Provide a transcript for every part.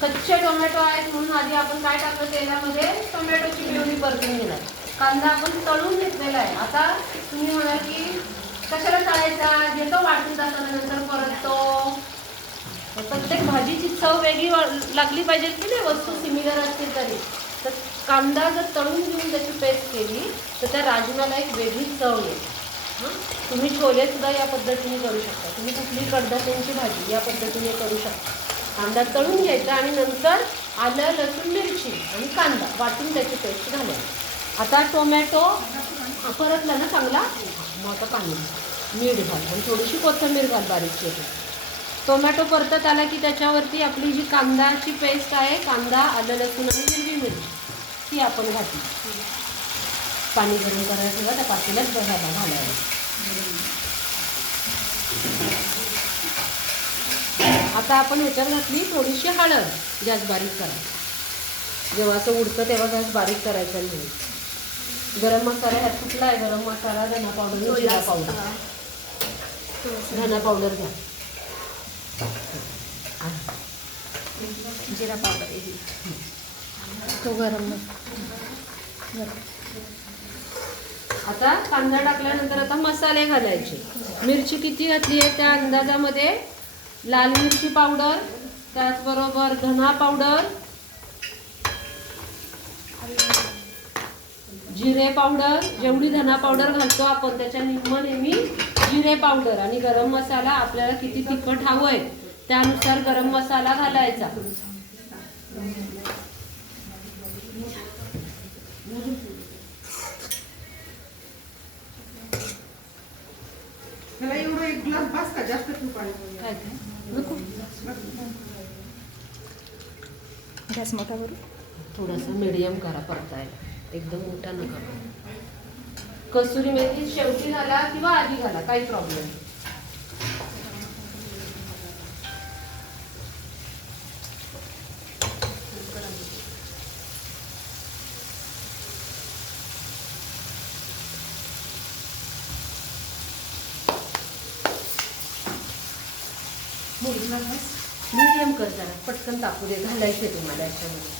कच्चे टोमॅटो आहेत म्हणून आधी आपण काय टाकलं तेलामध्ये, टोमॅटोची प्युरी परतून घेणार. कांदा आपण तळून घेतलेला आहे. आता तुम्ही म्हणाल की कशाला तळायचा, घेतो वाटून जाताना नंतर परततो. प्रत्येक भाजीची चव वेगळी लागली पाहिजे की नाही, वस्तू सिमिलर असतील तरी. तर कांदा जर तळून घेऊन त्याची पेस्ट केली तर त्या राजमाला एक वेगळी चव येते. तुम्ही छोलेसुद्धा या पद्धतीने करू शकता. तुम्ही कुठली कडधान्यांची भाजी या पद्धतीने करू शकता. कांदा तळून घ्यायचा आणि नंतर आलं, लसूण, मिरची आणि कांदा वाटून त्याची पेस्ट घालायची. आता टोमॅटो परतला ना चांगला, मग आता पाणी, मीठ घाल आणि थोडीशी कोथिंबीर घाल बारीक चिरून. टोमॅटो परतत आला की त्याच्यावरती आपली जी कांदाची पेस्ट आहे, कांदा, आलं, लसूण आणि हिरवी मिरची, ती आपण घातली. पाणी गरम करायला ठेवा, त्या पातेल्यात घालायला. आता आपण ह्याच्यात घातली थोडीशी हळद. गॅस बारीक करा. जेव्हा असं उडतं तेव्हा गॅस बारीक करायचा नाही. गरम मसाला ह्यात कुठला आहे, गरम मसाला, धना पावडर, जिरा पावडर. धना पावडर घ्या, जिरा पावडर तो गरम. आता कांदा टाकल्यानंतर आता मसाले घालायचे. मिरची किती घातली आहे त्या अंदाजामध्ये. लाल मिरची पावडर, त्याचबरोबर धना पावडर, जिरे पावडर. जेवढी धना पावडर घालतो आपण त्याच्या निम्म नेहमी जिरे पावडर. आणि गरम मसाला आपल्याला किती तिखट हवं आहे त्यानुसार गरम मसाला घालायचा. मला एवढं एक ग्लास बस का, जास्त तूप आहे काय नको, गॅस मोठा करू, थोडासा मीडियम करा परतायला, एकदम मोठा नका. कसुरी मेथी शेवटी घाला किंवा आधी घाला, काही प्रॉब्लेम नाही. मीडियम कर जरा, पटकन टाकू दे, घालायचे तुम्हाला याच्यामध्ये.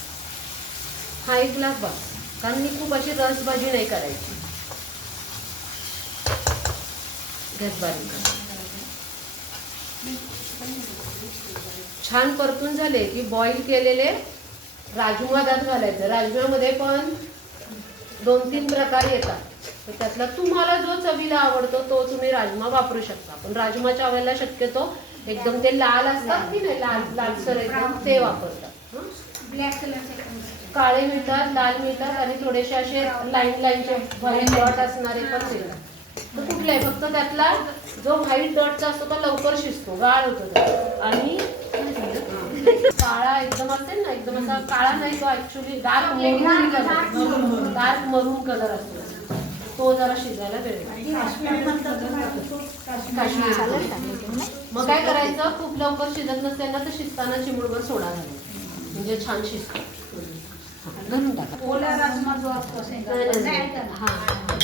हा एक ग्लास बस, कारण मी खूप अशी रसभाजी नाही करायची. गॅस बारीक कर. छान परतून झाले की बॉईल केलेले राजमा त्यात घालायचं. राजम्यामध्ये पण 2-3 प्रकार येतात, तर त्यातला तुम्हाला जो चवीला आवडतो तो तुम्ही राजमा वापरू शकता. पण राजमाच्या वेळेला शक्यतो एकदम ते लाल असतात की नाही, लालसर एकदम, ते वापरतात. ब्लॅक कलरचे काळे मिळतात, लाल मिळतात आणि थोडेसे असे लाईनचे व्हाईट डॉट असणारे पण मिळतात. तर कुठले आहे, फक्त त्यातला जो व्हाईट डॉटचा असतो तो लवकर शिजतो, गाळ होतो तो. आणि काळा एकदम असेल ना, एकदम असा काळा नाही, तो ऍक्च्युली डार्क मरून कलर, डार्क मरून कलर असतो, तो जरा शिजायला वेळ. मग काय करायचं, खूप लवकर शिजत नसेल ना तर शिजताना चिमूटभर सोडा घालायचा, म्हणजे छान शिजतो. घालून टाका. ओला राजमा जो असतो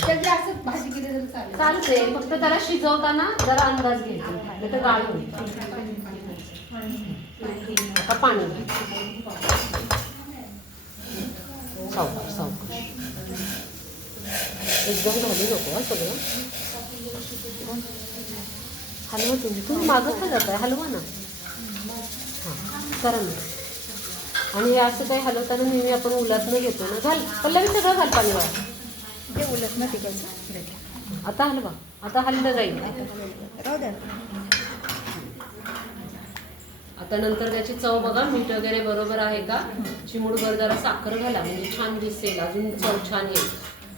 त्याची असं भाजी केली तरी चालेल, चालते. फक्त त्याला शिजवताना जरा अंदाज घ्यायचा, नाही तर गाळ होईल. आता पाणी सावकाश सावकाश, एकदम घालू नको हा सगळं. हलवा तुम्ही मागं का जाताय, हलवा ना. हां करा ना. आणि हे असं काही हलवताना नेहमी आपण उलटणं घेतो ना, घाल पल्लवी, सगळं घाल पाणी वाया. ते उलटणं टिकायचं. आता हलवा, आता हललं जाईल. राहू द्या. आता नंतर त्याची चव बघा, मीठ वगैरे बरोबर आहे का. चिमूटभर जरा साखर घाला म्हणजे छान दिसेल, अजून चव छान येईल.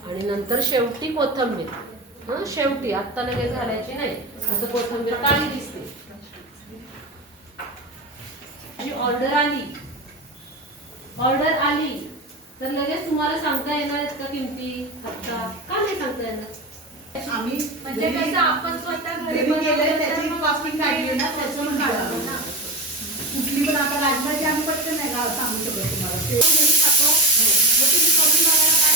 आणि नंतर शेवटी कोथिंबीर. हां शेवटी, आत्ता लगेच घालायची नाही, आता कोथिंबीर काळी दिसते. ऑर्डर आली तर लगेच तुम्हाला सांगता येणार आहेत का किमती? आत्ता का नाही सांगता येणार? आम्ही म्हणजे कसं आपण स्वतः घरी बनवलं त्याची कॉस्टिंग काढली ना, त्याच्यावरून काढलं ना. कुठली पण आता राजमाची आम्ही पटकन नाही सांगू शकत तुम्हाला. ते खातो, मग तुम्ही करून बघायला काय